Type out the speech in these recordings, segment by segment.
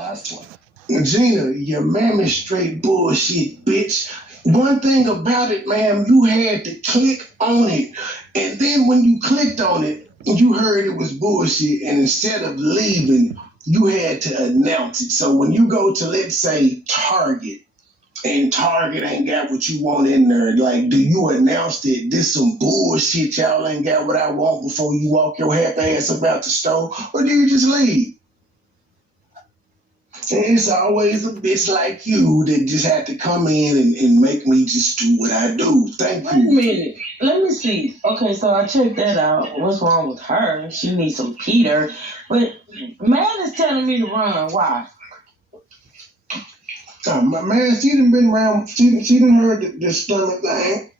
last one. Gina, your mammy straight bullshit, bitch. One thing about it, ma'am, you had to click on it. And then when you clicked on it, you heard it was bullshit. And instead of leaving, you had to announce it. So when you go to, let's say, Target, and Target ain't got what you want in there, like, do you announce that this some bullshit, y'all ain't got what I want before you walk your half ass about the store? Or do you just leave? And it's always a bitch like you that just had to come in and make me just do what I do. Thank you. Wait a minute. Let me see. Okay, so I checked that out. What's wrong with her? She needs some Peter. But man is telling me to run. Why? My man, she done been around. She done heard the stomach thing.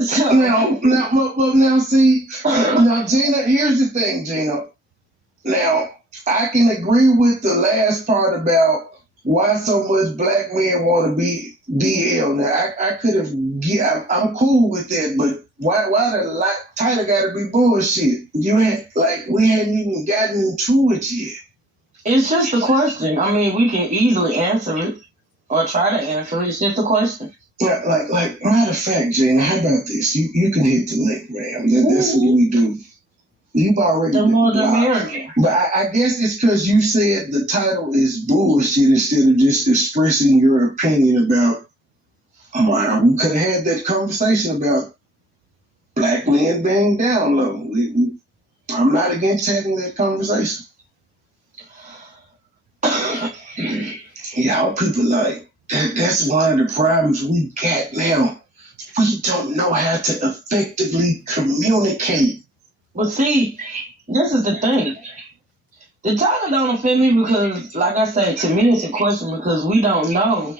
So, Now, see, now, Gina, here's the thing, Gina. Now, I can agree with the last part about why so much black men want to be DL. Now, I could have, I'm cool with that, but why the title got to be bullshit? We hadn't even gotten into it yet. it's just a question. I mean, we can easily answer it or try to answer it. It's just a question. Like matter of fact, Gina, how about this? You can hit the link, ma'am. That's what we do. You've already The more the merrier. But I guess it's because you said the title is bullshit instead of just expressing your opinion about, we could have had that conversation about black men being down low. I'm not against having that conversation. Y'all people that's one of the problems we got now. We don't know how to effectively communicate. Well, see, this is the thing. The title don't offend me because, like I said, to me it's a question because we don't know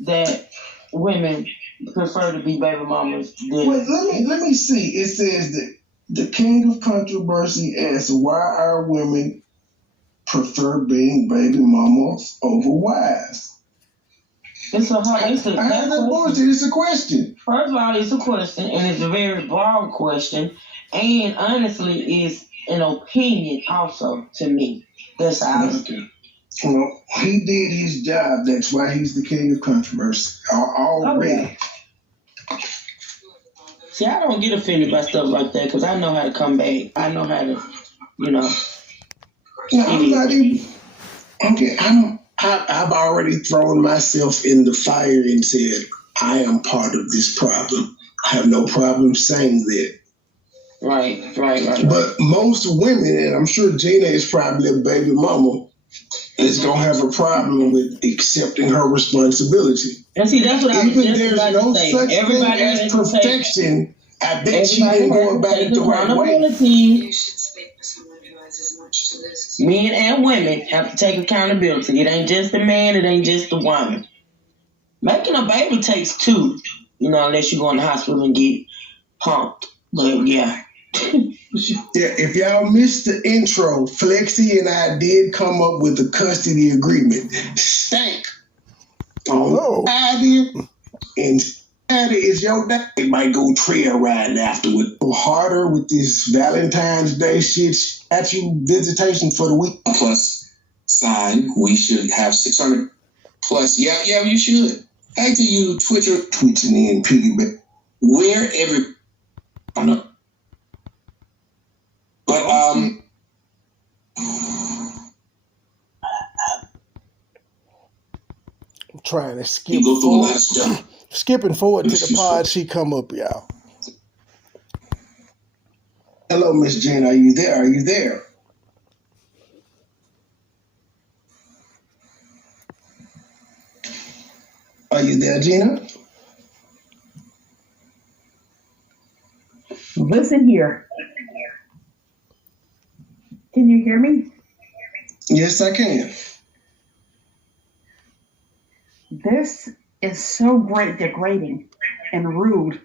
that women prefer to be baby mamas. Wait, let me see. It says that the king of controversy asks why our women prefer being baby mamas over wives. It's a question. First of all, it's a question, and it's a very broad question. And honestly, it's an opinion also to me. That's how I see it. Well, he did his job. That's why he's the king of controversy already. Okay. See, I don't get offended by stuff like that because I know how to come back. I know how to, No, I'm not even. Okay, I've already thrown myself in the fire and said, I am part of this problem. I have no problem saying that. Right. But most women, and I'm sure Gina is probably a baby mama, is going to have a problem with accepting her responsibility. And see, that's what I was just there's about no to say. such Everybody thing as perfection, I bet she ain't going about it the right way. Men and women have to take accountability. It ain't just the man, it ain't just the woman. Making a baby takes two, unless you go in the hospital and get pumped. But yeah. Yeah, if y'all missed the intro, Flexi and I did come up with a custody agreement. Stank on Friday, and Saturday is your day. It might go trail riding afterward. Go harder with this Valentine's Day shit. At you visitation for the week. Plus side, we should have 600 plus. Yeah, you should. Back to you, Twitter. Tweeting in piggyback. Where every... I know. But, I'm trying to skip forward. Skipping forward to the pod, she come up, y'all. Hello, Miss Jen. Are you there? Are you there, Gina? Listen here. Can you hear me? Yes, I can. This is so degrading and rude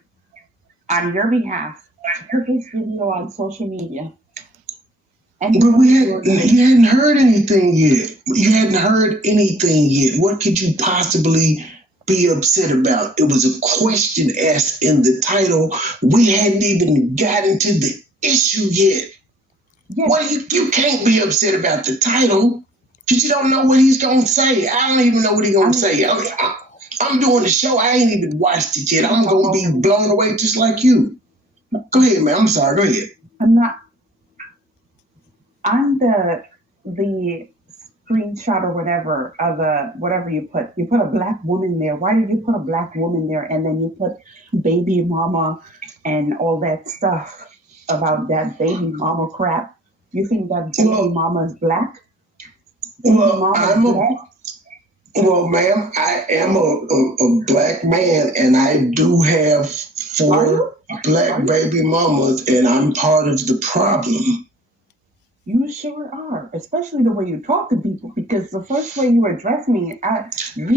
on your behalf to put this video on social media. But you hadn't heard anything yet. What could you possibly be upset about? It was a question asked in the title. We hadn't even gotten to the issue yet. Yes. Well, you can't be upset about the title because you don't know what he's gonna say. I don't even know what he's gonna say. I'm doing the show. I ain't even watched it yet. I'm gonna be blown away just like you. Go ahead, man. I'm sorry. Go ahead. I'm the screenshot or whatever of whatever you put. You put a black woman there. Why did you put a black woman there and then you put baby mama and all that stuff about that baby mama crap? You think that baby mama is black? Well, ma'am, I am a black man, and I do have 4 black baby mamas, and I'm part of the problem. You sure are, especially the way you talk to people, because the first way you address me,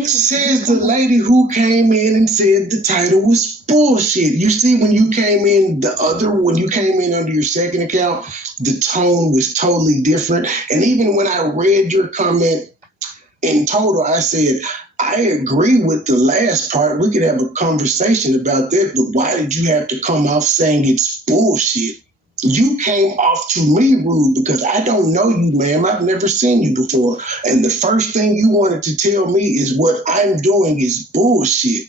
says the lady who came in and said the title was bullshit. You see, when you came in under your second account, the tone was totally different. And even when I read your comment in total, I said, I agree with the last part. We could have a conversation about that, but why did you have to come off saying it's bullshit? You came off to me rude because I don't know you, ma'am. I've never seen you before. And the first thing you wanted to tell me is what I'm doing is bullshit.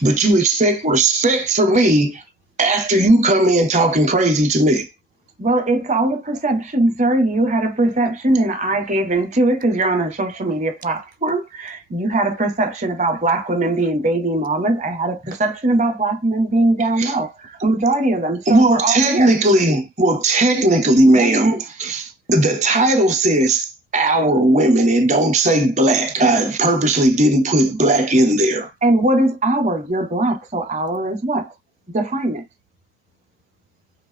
But you expect respect from me after you come in talking crazy to me. Well, it's all a perception, sir. You had a perception and I gave into it because you're on a social media platform. You had a perception about black women being baby mamas. I had a perception about black women being down low. A majority of them. So well, technically, ma'am, the title says our women. It don't say black. I purposely didn't put black in there. And what is our? You're black, so our is what? Define it.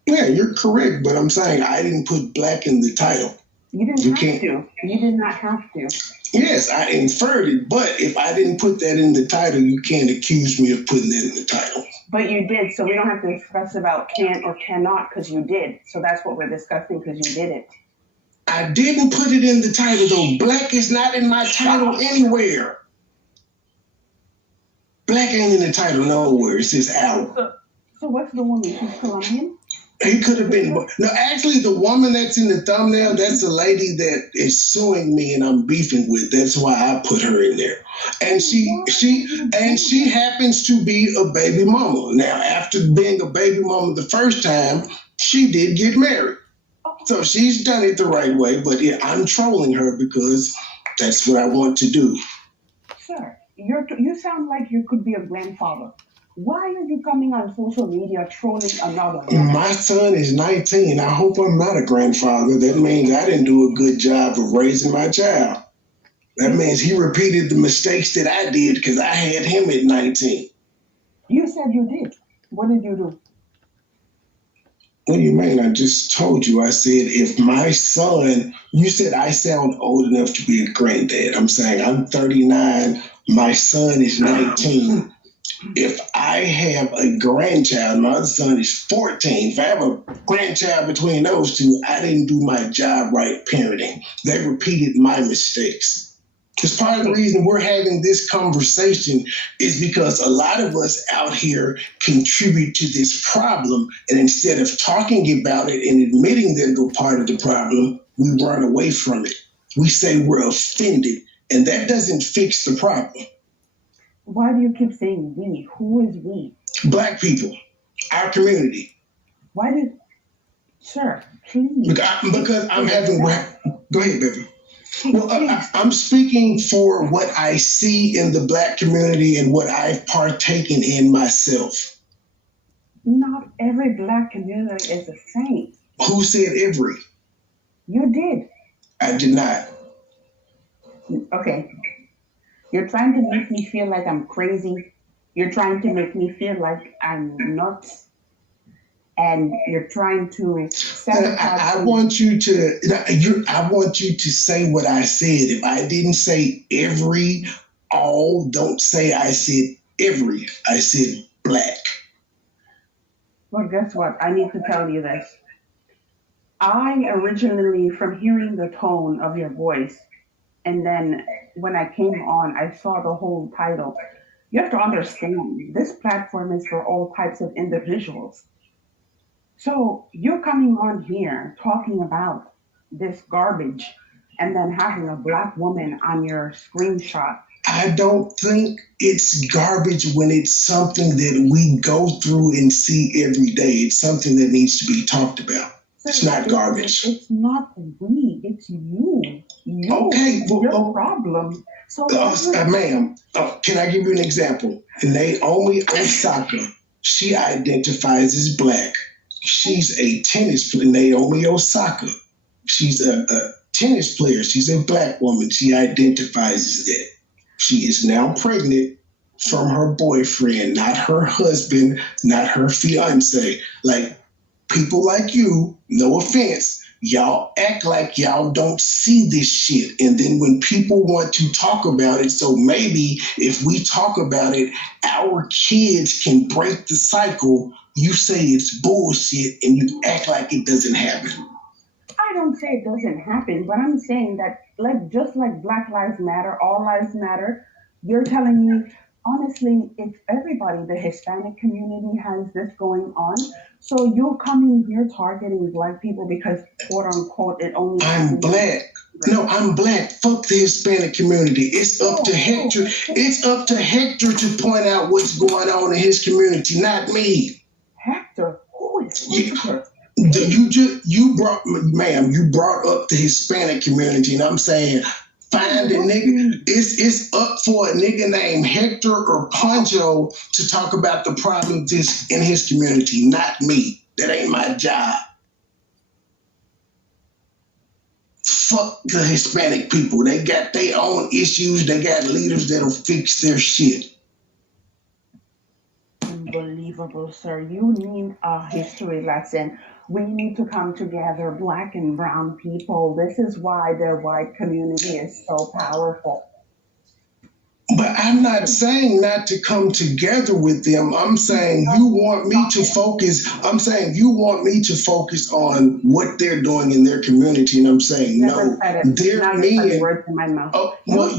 Yeah, you're correct, but I'm saying I didn't put black in the title. You didn't have to. You did not have to. Yes, I inferred it, but if I didn't put that in the title, you can't accuse me of putting it in the title. But you did, so we don't have to discuss about can or cannot because you did. So that's what we're discussing because you did it. I didn't put it in the title, though. Black is not in my title anywhere. Black ain't in the title nowhere. It says our. So what's the woman? She's Colombian? He could have been. No, actually, the woman that's in the thumbnail, that's the lady that is suing me and I'm beefing with. That's why I put her in there. And she happens to be a baby mama. Now, after being a baby mama the first time, she did get married. So she's done it the right way. But yeah, I'm trolling her because that's what I want to do. Sir, you sound like you could be a grandfather. Why are you coming on social media trolling another? My son is 19. I hope I'm not a grandfather. That means I didn't do a good job of raising my child. That means he repeated the mistakes that I did because I had him at 19. You said you did. What did you do? What do you mean? I just told you. I said, if my son, you said I sound old enough to be a granddad. I'm saying I'm 39. My son is 19. If I have a grandchild, my other son is 14. If I have a grandchild between those two, I didn't do my job right parenting. They repeated my mistakes. Because part of the reason we're having this conversation is because a lot of us out here contribute to this problem. And instead of talking about it and admitting that we're part of the problem, we run away from it. We say we're offended, and that doesn't fix the problem. Why do you keep saying we? Who is we? Black people, our community. Why did... Sure, please. Because I'm having... Go ahead, baby. Well, I'm speaking for what I see in the black community and what I've partaken in myself. Not every black community is the same. Who said every? You did. I did not. Okay. You're trying to make me feel like I'm crazy. You're trying to make me feel like I'm nuts. And you're trying to sabotage. I want you to say what I said. If I didn't say every, all, don't say I said every. I said black. Well, guess what? I need to tell you this. I originally, from hearing the tone of your voice, and then when I came on, I saw the whole title. You have to understand, this platform is for all types of individuals. So you're coming on here talking about this garbage and then having a black woman on your screenshot. I don't think it's garbage when it's something that we go through and see every day. It's something that needs to be talked about. It's not garbage. It's not we, it's you. Okay, well, your problem. So, ma'am, can I give you an example? Naomi Osaka, she identifies as black. She's a tennis player, Naomi Osaka. She's a tennis player. She's a black woman. She identifies as that. She is now pregnant from her boyfriend, not her husband, not her fiance. Like, people like you, no offense, y'all act like y'all don't see this shit. And then when people want to talk about it, so maybe if we talk about it, our kids can break the cycle, you say it's bullshit and you act like it doesn't happen. I don't say it doesn't happen, but I'm saying that, like, just like Black Lives Matter, all lives matter, you're telling me, honestly, it's everybody. The Hispanic community has this going on. So you're coming here targeting black people because, quote unquote, it only. I'm black. No, I'm black. Fuck the Hispanic community. It's up to Hector. It's up to Hector to point out what's going on in his community, not me. Hector? Who is Hector? You brought up the Hispanic community, and I'm saying find a nigga. It's up for a nigga named Hector or Poncho to talk about the problems in his community, not me. That ain't my job. Fuck the Hispanic people. They got their own issues. They got leaders that'll fix their shit. Unbelievable, sir. You need a history lesson. We need to come together, black and brown people. This is why the white community is so powerful. But I'm not saying not to come together with them. I'm saying you want me to focus. I'm saying you want me to focus on what they're doing in their community. And I'm saying, no, they're men. Oh, well,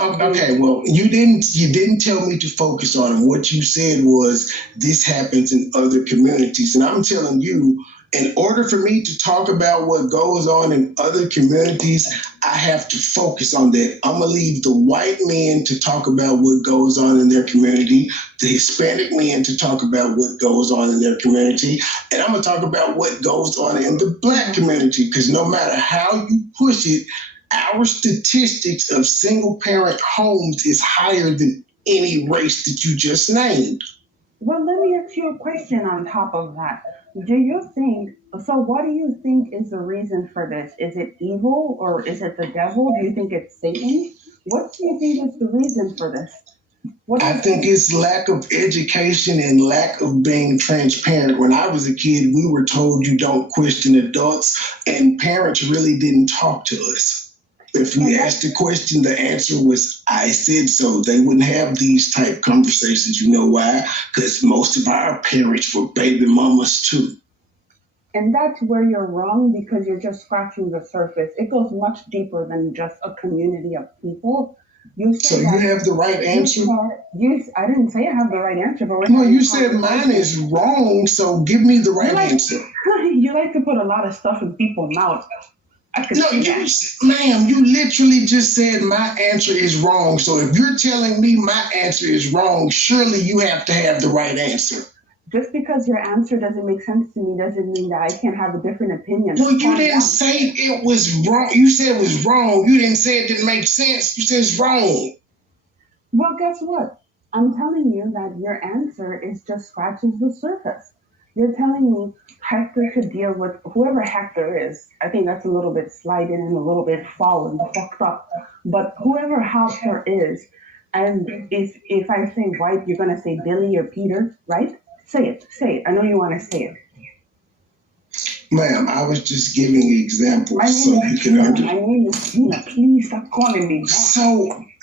okay, well, you didn't tell me to focus on them. What you said was this happens in other communities. And I'm telling you, in order for me to talk about what goes on in other communities, I have to focus on that. I'm going to leave the white men to talk about what goes on in their community, the Hispanic men to talk about what goes on in their community, and I'm going to talk about what goes on in the black community, because no matter how you push it, our statistics of single-parent homes is higher than any race that you just named. Well, let me ask you a question on top of that. Do you think, so what do you think is the reason for this? Is it evil or is it the devil? Do you think it's Satan? What do you think is the reason for this? I think it's lack of education and lack of being transparent. When I was a kid, we were told you don't question adults, and parents really didn't talk to us. If we asked a question, the answer was, I said so. They wouldn't have these type conversations. You know why? Because most of our parents were baby mamas too. And that's where you're wrong, because you're just scratching the surface. It goes much deeper than just a community of people. So you have the right answer? I didn't say I have the right answer. But no, you said mine is wrong, so give me the right answer. You like to put a lot of stuff in people's mouths. No, ma'am, you literally just said my answer is wrong. So if you're telling me my answer is wrong, surely you have to have the right answer. Just because your answer doesn't make sense to me doesn't mean that I can't have a different opinion. Well, you didn't say it was wrong. You said it was wrong. You didn't say it didn't make sense. You said it's wrong. Well, guess what? I'm telling you that your answer is just scratches the surface. You're telling me Hector could deal with whoever Hector is. I think that's a little bit sliding and a little bit fallen, fucked up. But whoever Hector is, and if I say white, you're going to say Billy or Peter, right? Say it. I know you want to say it. Ma'am, I was just giving examples so you can understand. My name is Gina. Please stop calling me ma'am.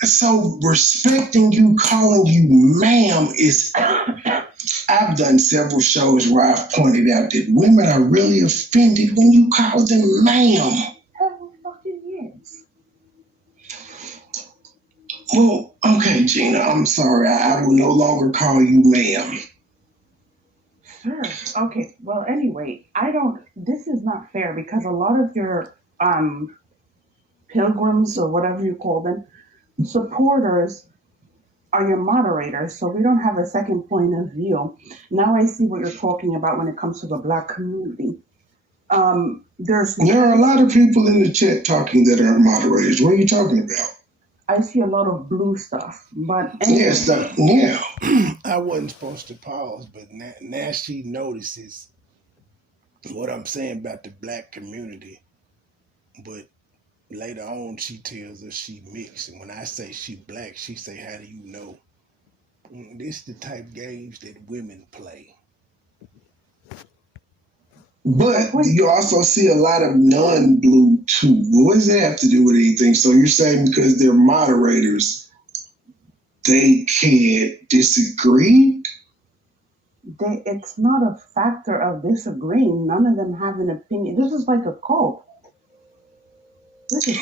So respecting you, calling you ma'am is... I've done several shows where I've pointed out that women are really offended when you call them ma'am. Fucking yes. Well, okay, Gina, I'm sorry. I will no longer call you ma'am. Sure. Okay. Well, anyway, I don't. This is not fair because a lot of your pilgrims or whatever you call them, supporters are your moderators. So we don't have a second point of view. Now I see what you're talking about when it comes to the black community. There's. There are a lot of people in the chat talking that aren't moderators. What are you talking about? I see a lot of blue stuff, but anyway. Yes, yeah. I wasn't supposed to pause, but now she notices what I'm saying about the black community. But later on, she tells us she mixed. And when I say she black, she say, how do you know? This the type games that women play. But you also see a lot of non-blue too. What does that have to do with anything? So you're saying because they're moderators, they can't disagree? It's not a factor of disagreeing. None of them have an opinion. This is like a cult. This is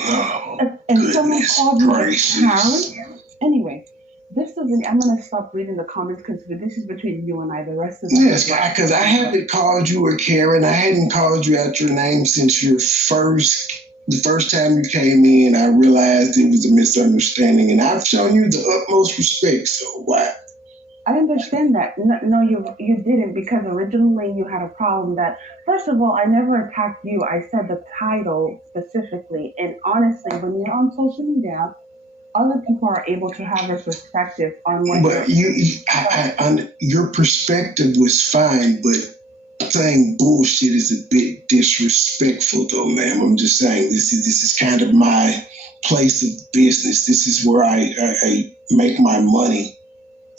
and someone called me a Karen. Anyway, this doesn't. I'm gonna stop reading the comments because this is between you and I. The rest of yes, because I haven't called you a Karen. I hadn't called you out your name since the first time you came in. I realized it was a misunderstanding, and I've shown you the utmost respect. So why? I understand that. No, you didn't, because originally you had a problem that, first of all, I never attacked you. I said the title specifically. And honestly, when you're on social media, other people are able to have a perspective on what. But your perspective was fine, but saying bullshit is a bit disrespectful, though, ma'am. I'm just saying this is kind of my place of business. This is where I make my money.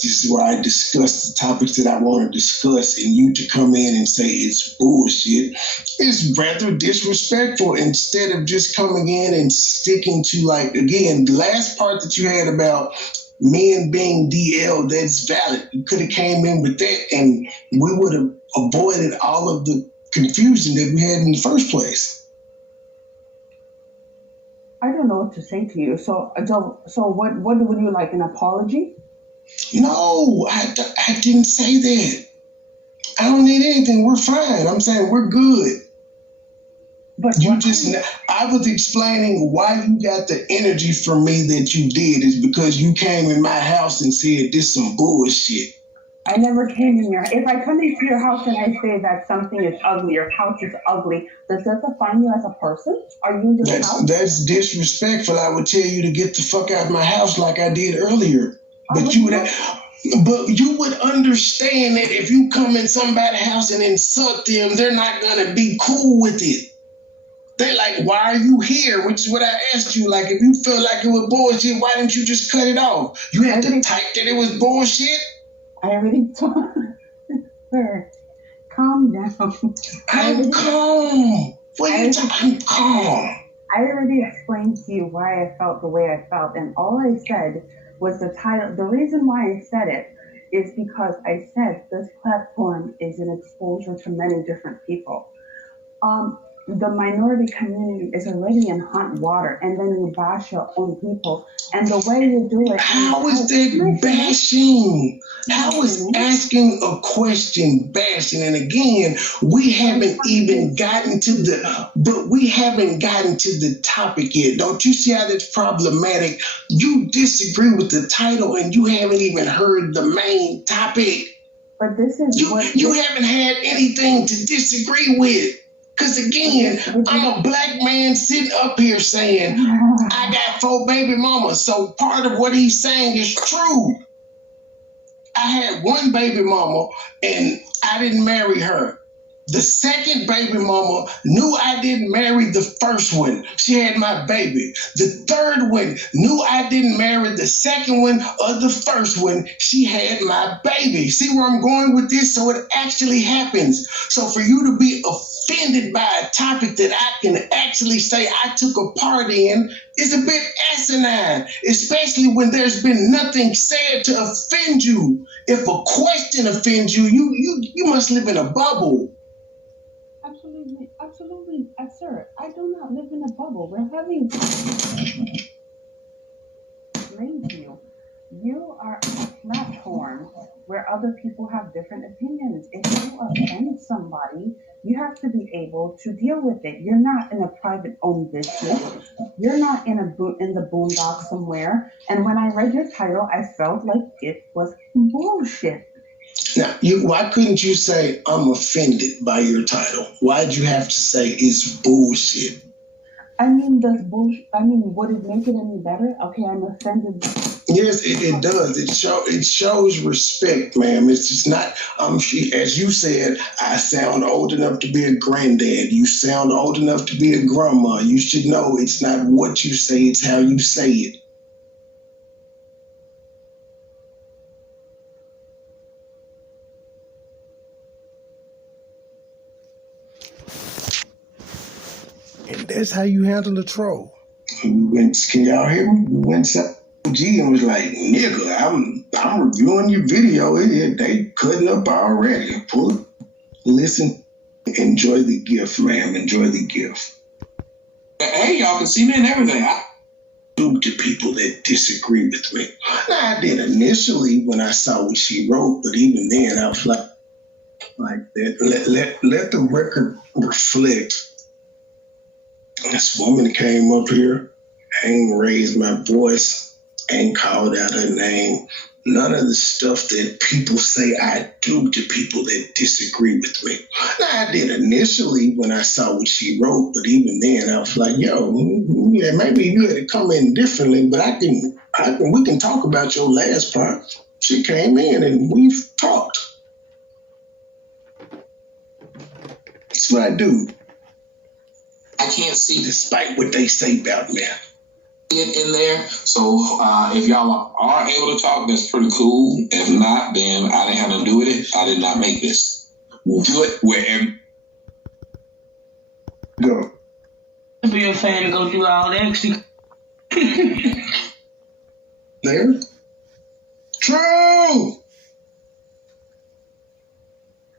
This is where I discuss the topics that I want to discuss, and you to come in and say it's bullshit is rather disrespectful instead of just coming in and sticking to, like, again, the last part that you had about men being DL, that's valid. You could have came in with that and we would have avoided all of the confusion that we had in the first place. I don't know what to say to you. So what would you like, an apology? No, I didn't say that. I don't need anything. We're fine. I'm saying we're good. But I was explaining why you got the energy from me that you did is because you came in my house and said this some bullshit. I never came in your. If I come into your house and I say that something is ugly, your couch is ugly, does that define you as a person? Are you in your house? That's disrespectful. I would tell you to get the fuck out of my house like I did earlier. But you would understand that if you come in somebody's house and insult them, they're not gonna be cool with it. They like, why are you here? Which is what I asked you. Like, if you feel like it was bullshit, why didn't you just cut it off? You had to type that it was bullshit? I already told sir, calm down. I'm calm. I'm calm. I already explained to you why I felt the way I felt, and all I said was the title. The reason why I said it is because I said this platform is an exposure to many different people. The minority community is already in hot water, and then you bash your own people. And the way you do it... How is that bashing? How is asking a question bashing? And again, we haven't even gotten to the topic yet. Don't you see how that's problematic? You disagree with the title, and you haven't even heard the main topic. But this is you haven't had anything to disagree with. Because again, I'm a black man sitting up here saying, I got 4 baby mamas. So part of what he's saying is true. I had 1 baby mama and I didn't marry her. The second baby mama knew I didn't marry the first one. She had my baby. The third one knew I didn't marry the second one or the first one. She had my baby. See where I'm going with this? So it actually happens. So for you to be offended by a topic that I can actually say I took a part in is a bit asinine, especially when there's been nothing said to offend you. If a question offends you, you must live in a bubble. Absolutely, sir. I do not live in a bubble. We're having explain to you. You are on a platform where other people have different opinions. If you offend somebody, you have to be able to deal with it. You're not in a private owned business. You're not in the boondocks somewhere. And when I read your title, I felt like it was bullshit. Now, why couldn't you say I'm offended by your title? Why'd you have to say it's bullshit? I mean, would it make it any better? Okay, I'm offended. Yes, it does. It shows respect, ma'am. It's just not. As you said, I sound old enough to be a granddad. You sound old enough to be a grandma. You should know it's not what you say; it's how you say it. And that's how you handle a troll. Can y'all hear me? We went to G and was like, "Nigga, I'm reviewing your video. They cutting up already. Listen, enjoy the gift, ma'am. Enjoy the gift." Hey, y'all can see me and everything. To people that disagree with me. Now, I did initially when I saw what she wrote, but even then, I was like that. Let the record reflect. This woman came up here, ain't raised my voice, ain't called out her name. None of the stuff that people say I do to people that disagree with me. Now, I did initially when I saw what she wrote, but even then I was like, yo, yeah, maybe you had to come in differently, but we can talk about your last part. She came in and we've talked. That's what I do. I can't see Despite what they say about me. it in there. So if y'all are able to talk, that's pretty cool. If not, then I didn't have to do with it. I did not make this. We'll do it wherever. Go. Be a fan and go through all that. There. True.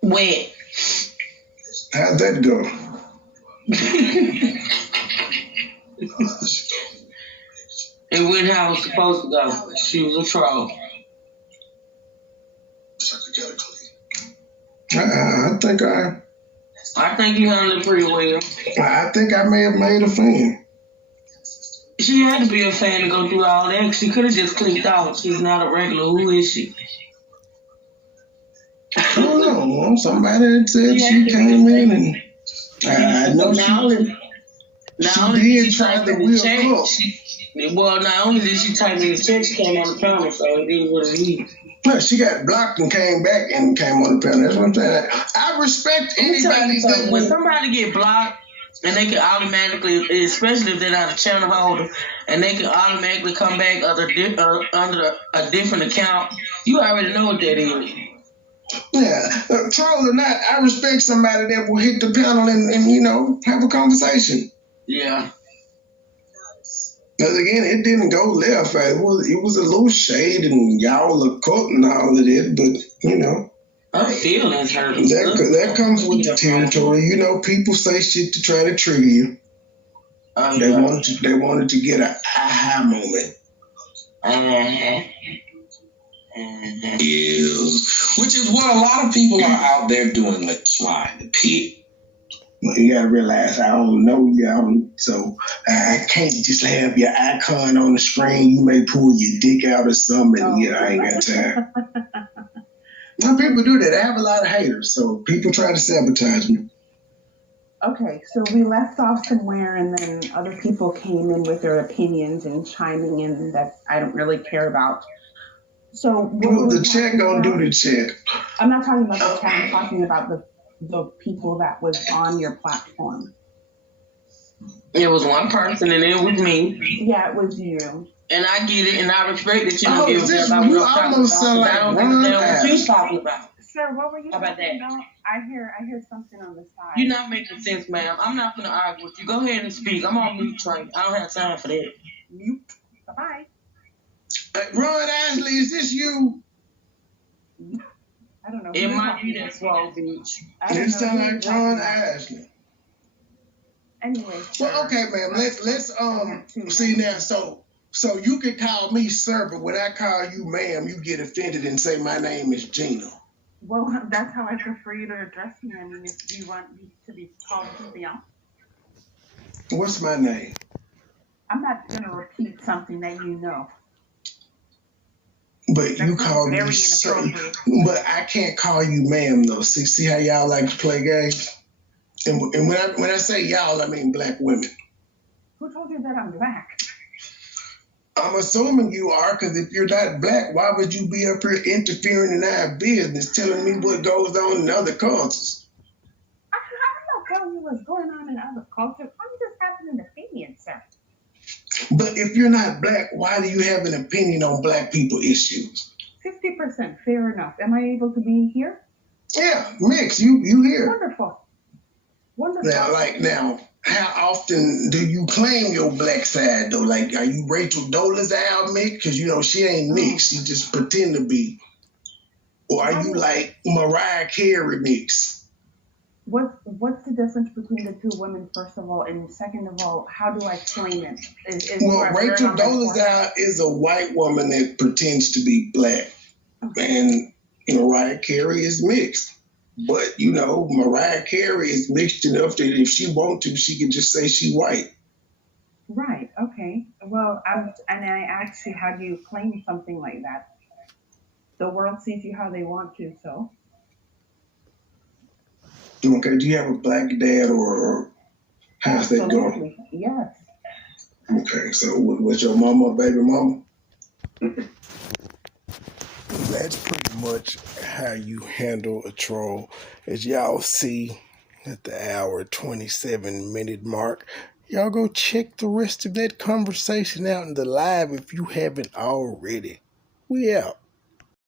Wet. How'd that go? It went how it was supposed to go. She was a troll. I think you handled it pretty well. I think I may have made a fan. She had to be a fan to go through all that. She could have just clicked out. She's not a regular. Who is she? I don't know. Somebody said she came in and I know she did try the wheel cook. Well, not only did she type in the text, she came on the panel, so it is what it is. Well, she got blocked and came back and came on the panel. That's what I'm saying. I respect anybody that when somebody get blocked and they can automatically, especially if they're not a channel holder, and they can automatically come back under a different account, you already know what that is. Yeah, troll or not, I respect somebody that will hit the panel and have a conversation. Yeah. Because again, it didn't go left. It was a little shade and y'all are quoting all of it, but Her feelings hurt. That comes with the territory. People say shit to try to trigger you. They wanted to get a aha moment. Which is what a lot of people are out there doing, like trying to pit. You gotta realize I don't know y'all, so I can't just have your icon on the screen. You may pull your dick out or something. I ain't got time. Now, people do that. I have a lot of haters, so people try to sabotage me. Okay, so we left off somewhere, and then other people came in with their opinions and chiming in that I don't really care about. So the chat gonna do the chat. I'm not talking about the chat. I'm talking about the people that was on your platform. It was one person, and it was me. Yeah, it was you. And I get it, and I respect that you don't give a fuck about what I'm talking about. I don't give a damn what you talking about. Sir, what were you talking about? I hear something on the side. You're not making sense, ma'am. I'm not going to argue with you. Go ahead and speak. I'm on mute train. I don't have time for that. Mute. Bye-bye. Ron Ashley, is this you? I don't know. It might be that Swole Beach. It sounds like Ron Ashley. Anyway. Well, okay, ma'am. Let's see now. So So you can call me sir, but when I call you ma'am, you get offended and say my name is Gina. Well, that's how I prefer you to address me. I mean, if you want me to be called something else, What's my name? I'm not going to repeat something that you know. But you That's call me very sir. inappropriate. But I can't call you ma'am though. See how y'all like to play games? And when I say y'all, I mean black women. Who told you that I'm black? I'm assuming you are, because if you're not black, why would you be up here interfering in our business, telling me what goes on in other cultures? I'm not telling you what's going on in other cultures. I'm just having an opinion, sir. But if you're not black, why do you have an opinion on black people issues? 50%, fair enough. Am I able to be here? Yeah, mix. You here. Wonderful. Wonderful. Now, how often do you claim your black side though? Like, are you Rachel Dolezal mix? Because you know she ain't mixed. She just pretend to be. Or are you like Mariah Carey mix? What's the difference between the two women, first of all, and second of all, how do I claim it? Well, Rachel Dolezal is a white woman that pretends to be black, and Mariah Carey is mixed. But you know, Mariah Carey is mixed enough that if she wants to, she can just say she white. Right. Okay. Well, I asked you, how do you claim something like that? The world sees you how they want to, so. Okay. Do you have a black dad, or how's that going? Yes. Okay. So, was your mama a baby mama? That's pretty much how you handle a troll. As y'all see at the hour 27-minute mark, y'all go check the rest of that conversation out in the live if you haven't already. We out.